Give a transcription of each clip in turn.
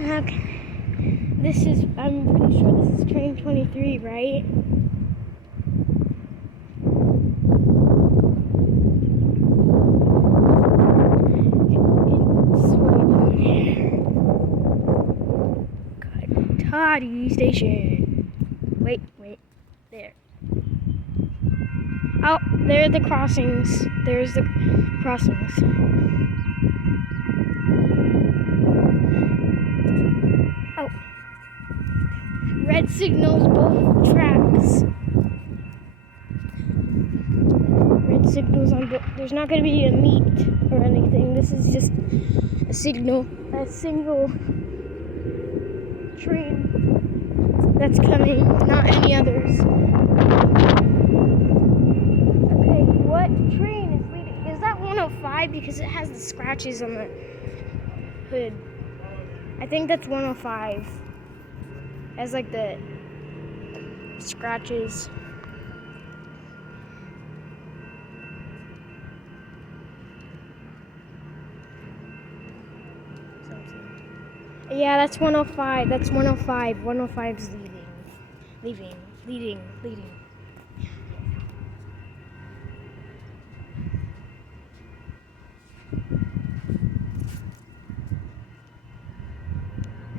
Okay. I'm pretty sure this is train 23, right? It's right down there. Cotati station. Wait, there. Oh, there are the crossings. There's the crossings. Oh. Red signals both tracks. Red signals on both. There's not going to be a meet or anything. This is just a single train that's coming, not any others. Okay, what train is leading? Is that 105? Because it has the scratches on the hood. I think that's 105. It has like the scratches. Yeah, that's 105. That's 105. 105's leading.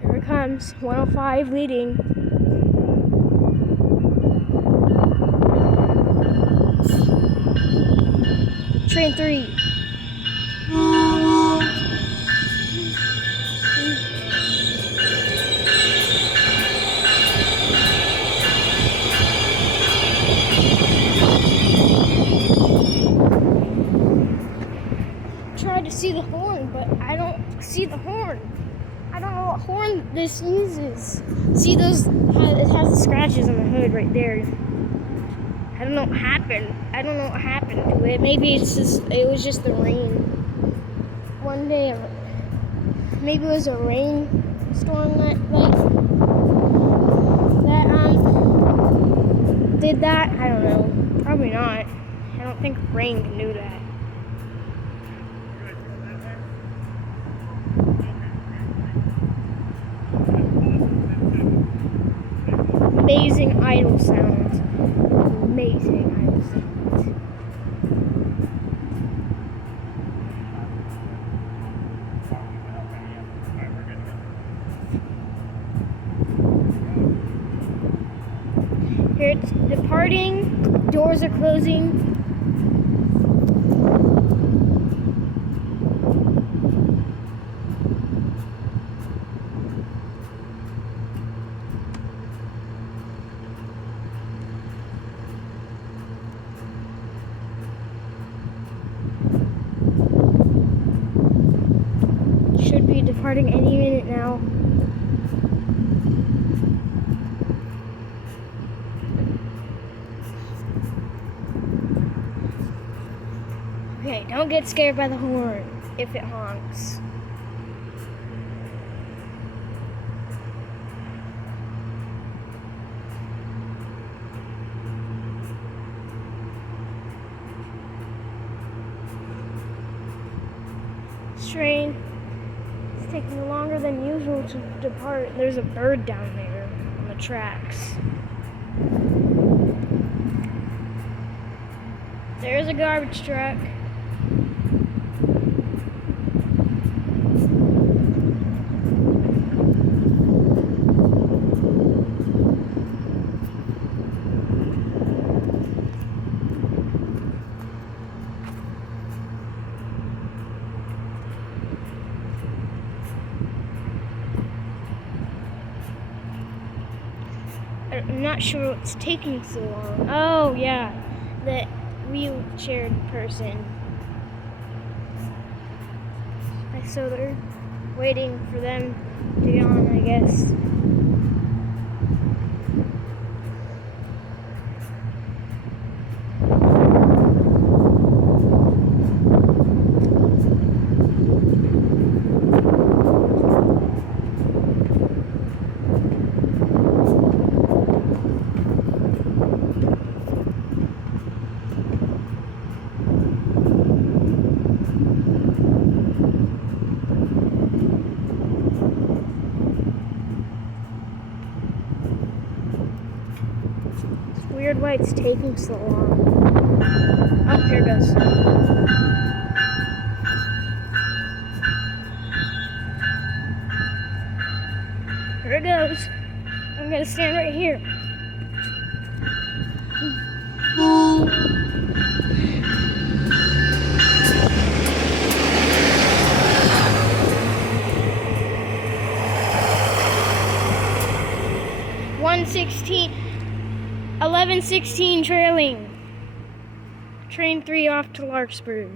Here it comes. 105 leading. Train 3. Tried to see the horn, but I don't see the horn. I don't know what horn this uses. See those? It has the scratches on the hood right there. I don't know what happened. To it. Maybe it was just the rain. One day, maybe it was a rainstorm that did that. I don't know. Probably not. I don't think rain can do that. Amazing idle sounds. Here it's departing. Doors are closing. Should be departing any minute now. Okay, don't get scared by the horn if it honks. This train is taking longer than usual to depart. There's a bird down there on the tracks. There's a garbage truck. I'm not sure what's taking so long. Oh, yeah, the wheelchair person. So they're waiting for them to get on, I guess. wondered why it's taking so long. Oh, here it goes. Here it goes. I'm gonna stand right here. .116, 11:16 trailing. Train 3 off to Larkspur.